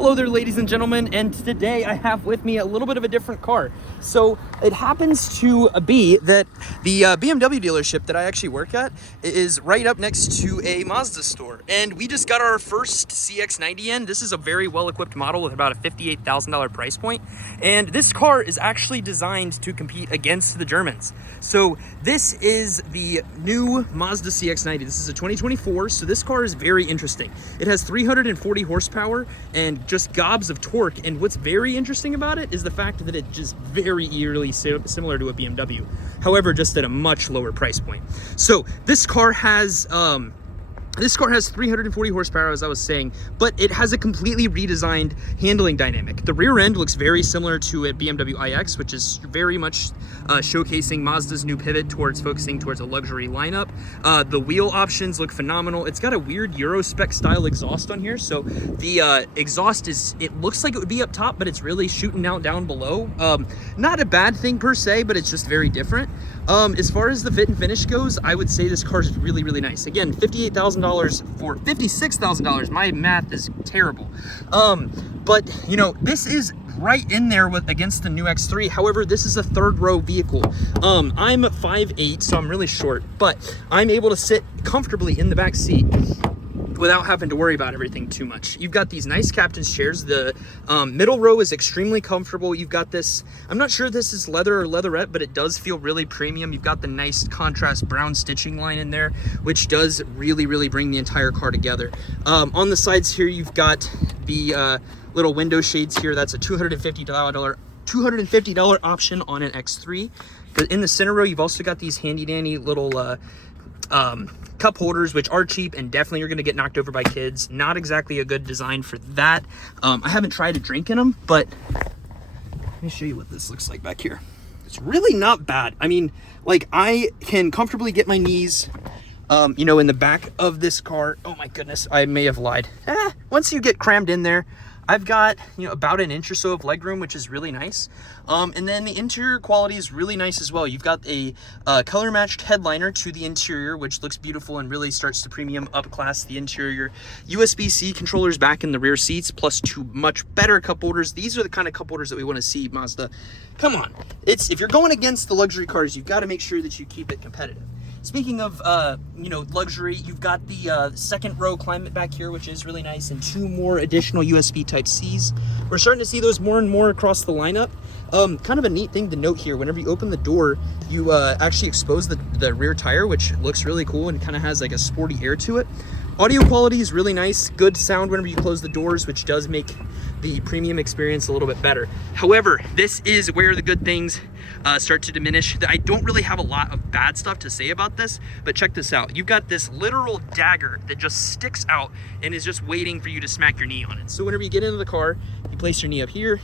Hello there, ladies and gentlemen, and today I have with me a little bit of a different car. So it happens to be that the BMW dealership that I actually work at is right up next to a Mazda store, and we just got our first CX-90 in. This is a very well-equipped model with about a $58,000 price point, and this car is actually designed to compete against the Germans. So this is the new Mazda CX-90. This is a 2024, so this car is very interesting. It has 340 horsepower and just gobs of torque, and what's very interesting about it is the fact that it's just very eerily similar to a BMW, however just at a much lower price point. So this car has 340 horsepower, as I was saying, but it has a completely redesigned handling dynamic. The rear end looks very similar to a BMW iX, which is very much showcasing Mazda's new pivot towards focusing towards a luxury lineup. The wheel options look phenomenal. It's got a weird Euro spec style exhaust on here, so the exhaust it looks like it would be up top, but it's really shooting out down below. Not a bad thing per se, but it's just very different. As far as the fit and finish goes, I would say this car is really, really nice. Again, $58,000 for $56,000. My math is terrible. But you know, this is right in there against the new X3. However, this is a third row vehicle. I'm 5'8", so I'm really short, but I'm able to sit comfortably in the back seat without having to worry about everything too much. You've got these nice captain's chairs. The middle row is extremely comfortable. You've got this, I'm not sure if this is leather or leatherette, but it does feel really premium. You've got the nice contrast brown stitching line in there, which does really, really bring the entire car together. On the sides here, you've got the little window shades here. That's a $250 option on an X3. In the center row, you've also got these handy dandy little cup holders, which are cheap and definitely are going to get knocked over by kids. Not exactly a good design for that. I haven't tried to drink in them, but let me show you what this looks like back here. It's really not bad. I mean, like, I can comfortably get my knees you know, in the back of this car. Oh my goodness, I may have lied. Once you get crammed in there, I've got, you know, about an inch or so of legroom, which is really nice. And then the interior quality is really nice as well. You've got a color matched headliner to the interior, which looks beautiful and really starts to premium upclass the interior. USB-C controllers back in the rear seats, plus two much better cup holders. These are the kind of cup holders that we want to see, Mazda. Come on, if you're going against the luxury cars, you've got to make sure that you keep it competitive. Speaking of, you know, luxury, you've got the second row climate back here, which is really nice, and two more additional USB Type-Cs. We're starting to see those more and more across the lineup. Kind of a neat thing to note here, whenever you open the door, you actually expose the rear tire, which looks really cool and kind of has like a sporty air to it. Audio quality is really nice, good sound whenever you close the doors, which does make the premium experience a little bit better. However, this is where the good things start to diminish. I don't really have a lot of bad stuff to say about this, but check this out. You've got this literal dagger that just sticks out and is just waiting for you to smack your knee on it. So whenever you get into the car, you place your knee up here,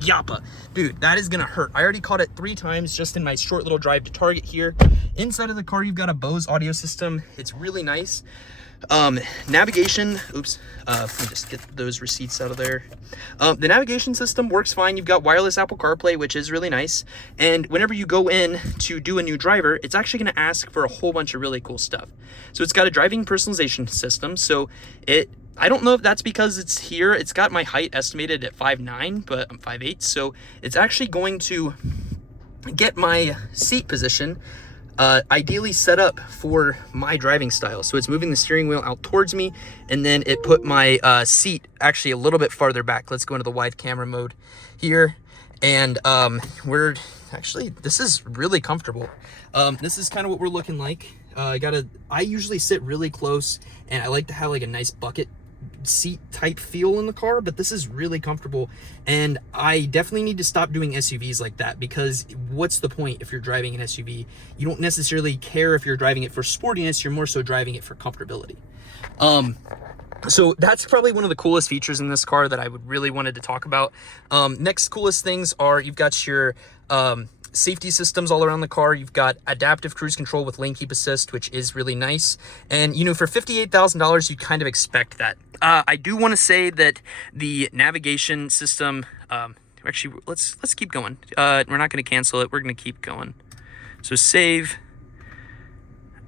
yappa. Dude, that is gonna hurt. I already caught it 3 times just in my short little drive to Target here. Inside of the car, you've got a Bose audio system. It's really nice. Navigation, oops, let me just get those receipts out of there. The navigation system works fine. You've got wireless Apple CarPlay, which is really nice. And whenever you go in to do a new driver, it's actually going to ask for a whole bunch of really cool stuff. So it's got a driving personalization system. So I don't know if that's because it's here. It's got my height estimated at 5'9", but I'm 5'8", so it's actually going to get my seat position ideally set up for my driving style. So it's moving the steering wheel out towards me, and then it put my seat actually a little bit farther back. Let's go into the wide camera mode here, and this is really comfortable. This is kind of what we're looking like. I usually sit really close, and I like to have like a nice bucket seat type feel in the car, but this is really comfortable, and I definitely need to stop doing SUVs like that, because what's the point if you're driving an SUV? You don't necessarily care if you're driving it for sportiness, you're more so driving it for comfortability. So that's probably one of the coolest features in this car that I would really wanted to talk about. Next coolest things are you've got your safety systems all around the car. You've got adaptive cruise control with lane keep assist, which is really nice. And, you know, for $58,000, you kind of expect that. I do want to say that the navigation system, actually, let's keep going. We're not going to cancel it. We're going to keep going. So save.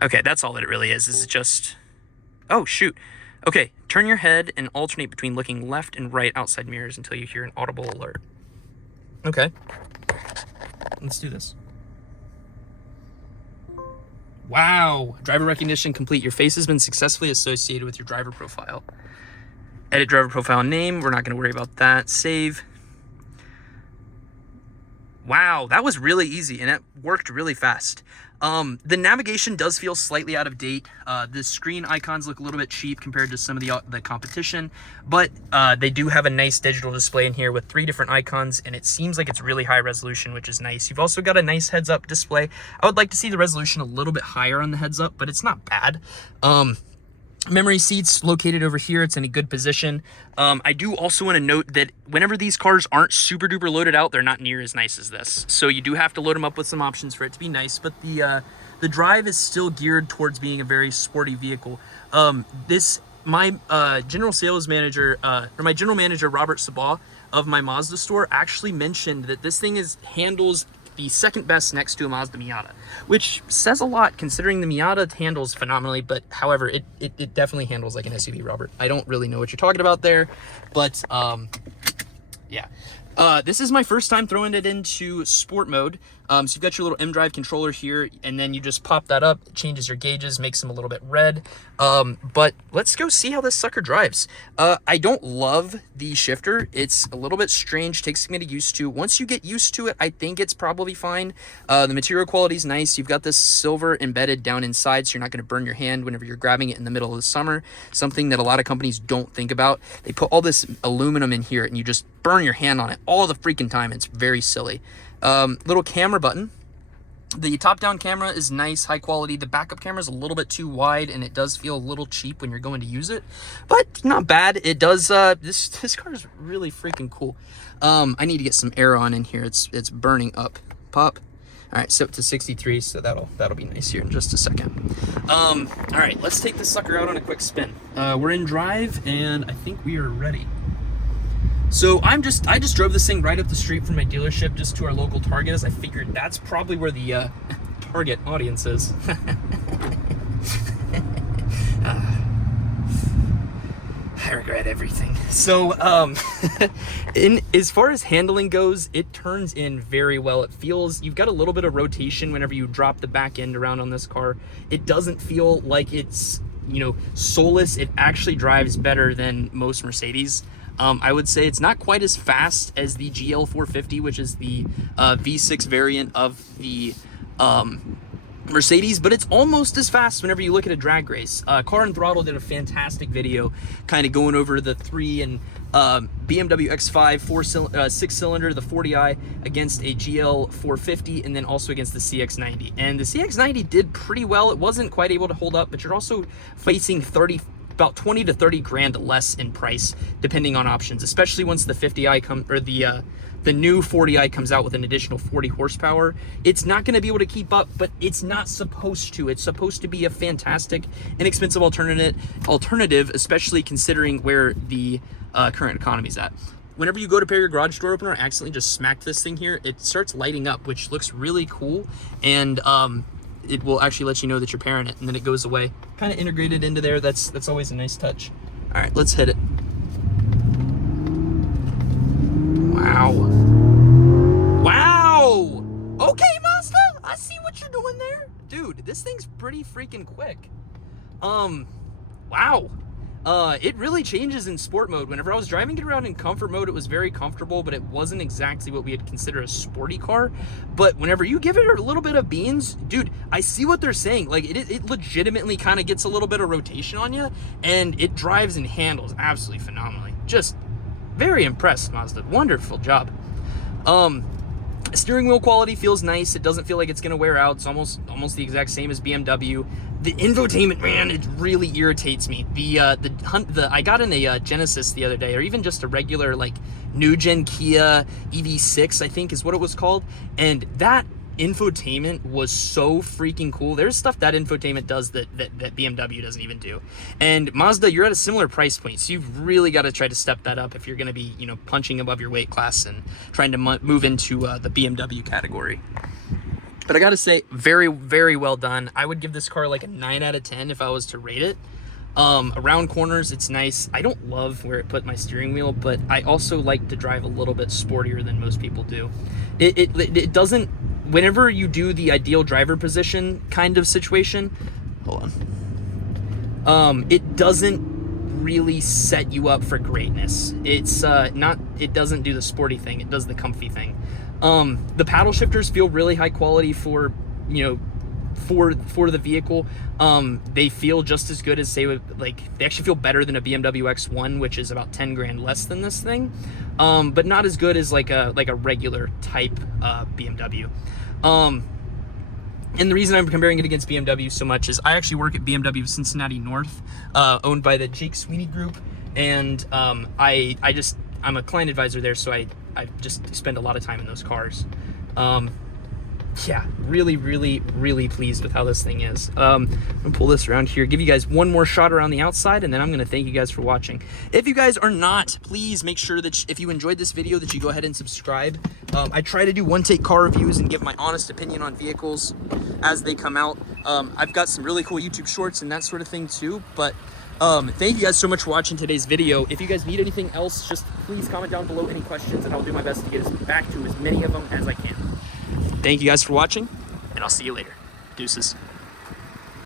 Okay, that's all that it really is. Is it just, oh, shoot. Okay, Turn your head and alternate between looking left and right outside mirrors until you hear an audible alert. Okay. Let's do this. Wow. Driver recognition complete. Your face has been successfully associated with your driver profile. Edit driver profile name. We're not going to worry about that. Save. Wow, that was really easy and it worked really fast. The navigation does feel slightly out of date. The screen icons look a little bit cheap compared to some of the competition, but they do have a nice digital display in here with 3 different icons, and it seems like it's really high resolution, which is nice. You've also got a nice heads-up display. I would like to see the resolution a little bit higher on the heads-up, but it's not bad. Memory seats located over here. It's in a good position. I do also want to note that whenever these cars aren't super duper loaded out, they're not near as nice as this. So you do have to load them up with some options for it to be nice, but the drive is still geared towards being a very sporty vehicle. My general sales manager, or my general manager, Robert Sabaw of my Mazda store, actually mentioned that this thing handles the second best next to a Mazda Miata, which says a lot considering the Miata handles phenomenally, but however, it definitely handles like an SUV, Robert. I don't really know what you're talking about there, but yeah. This is my first time throwing it into sport mode. So you've got your little mDrive controller here, and then you just pop that up, it changes your gauges, makes them a little bit red. But let's go see how this sucker drives. I don't love the shifter. It's a little bit strange, takes some getting used to. Once you get used to it, I think it's probably fine. The material quality is nice. You've got this silver embedded down inside, so you're not going to burn your hand whenever you're grabbing it in the middle of the summer, something that a lot of companies don't think about. They put all this aluminum in here, and you just burn your hand on it all the freaking time. It's very silly. Little camera button. The top-down camera is nice, high quality. The backup camera is a little bit too wide, and it does feel a little cheap when you're going to use it, but not bad. It does. This car is really freaking cool. I need to get some air on in here. It's burning up. Pop. All right, set to 63, so that'll be nice here in just a second. All right, let's take this sucker out on a quick spin. We're in drive, and I think we are ready. So I just drove this thing right up the street from my dealership just to our local Target, as I figured that's probably where the target audience is. I regret everything. So as far as handling goes, it turns in very well. It feels, you've got a little bit of rotation whenever you drop the back end around on this car. It doesn't feel like it's, soulless. It actually drives better than most Mercedes. I would say it's not quite as fast as the GL450, which is the V6 variant of the Mercedes, but it's almost as fast whenever you look at a drag race. Car and Throttle did a fantastic video kind of going over the 3 and BMW X5 6-cylinder, the 40i, against a GL450, and then also against the CX-90. And the CX-90 did pretty well. It wasn't quite able to hold up, but you're also facing about 20 to 30 grand less in price, depending on options, especially once the 50i or the new 40i comes out with an additional 40 horsepower. It's not going to be able to keep up, but it's not supposed to. It's supposed to be a fantastic, inexpensive alternative, especially considering where the current economy is at. Whenever you go to pair your garage door opener, I accidentally just smacked this thing here. It starts lighting up, which looks really cool, and it will actually let you know that you're pairing it, and then it goes away. Kind of integrated into there. That's always a nice touch. All right, let's hit it. Wow. Wow. Okay, Mazda, I see what you're doing there. Dude, this thing's pretty freaking quick. Wow. It really changes in sport mode. Whenever I was driving it around in comfort mode, it was very comfortable, but it wasn't exactly what we had considered a sporty car. But whenever you give it a little bit of beans, dude, I see what they're saying. Like, it legitimately kind of gets a little bit of rotation on you, and it drives and handles absolutely phenomenally. Just very impressed, Mazda. Wonderful job. Steering wheel quality feels nice. It doesn't feel like it's gonna wear out. It's almost the exact same as BMW. The infotainment, man, it really irritates me. I got in a Genesis the other day, or even just a regular like new gen Kia EV6, I think is what it was called, and that infotainment was so freaking cool. There's stuff that infotainment does that BMW doesn't even do. And Mazda, you're at a similar price point, so you've really got to try to step that up if you're going to be, punching above your weight class and trying to move into the BMW category. But I got to say, very, very well done. I would give this car like a 9 out of 10 if I was to rate it. Around corners, it's nice. I don't love where it put my steering wheel, but I also like to drive a little bit sportier than most people do. It doesn't, whenever you do the ideal driver position kind of situation, hold on, it doesn't really set you up for greatness. It's it doesn't do the sporty thing, it does the comfy thing. The paddle shifters feel really high quality for, you know, for the vehicle. They feel just as good as, say, like, they actually feel better than a BMW X1, which is about 10 grand less than this thing, but not as good as like a regular type BMW. And the reason I'm comparing it against BMW so much is I actually work at BMW Cincinnati North, owned by the Sweeney Group, and I'm a client advisor there, so I just spend a lot of time in those cars. Yeah, really, really, really pleased with how this thing is. I'm gonna pull this around here, give you guys one more shot around the outside, and then I'm gonna thank you guys for watching. If you guys are not, please make sure that if you enjoyed this video that you go ahead and subscribe. I try to do one-take car reviews and give my honest opinion on vehicles as they come out. I've got some really cool YouTube shorts and that sort of thing too, but thank you guys so much for watching today's video. If you guys need anything else, just please comment down below any questions, and I'll do my best to get back to as many of them as I can. Thank you guys for watching, and I'll see you later. Deuces.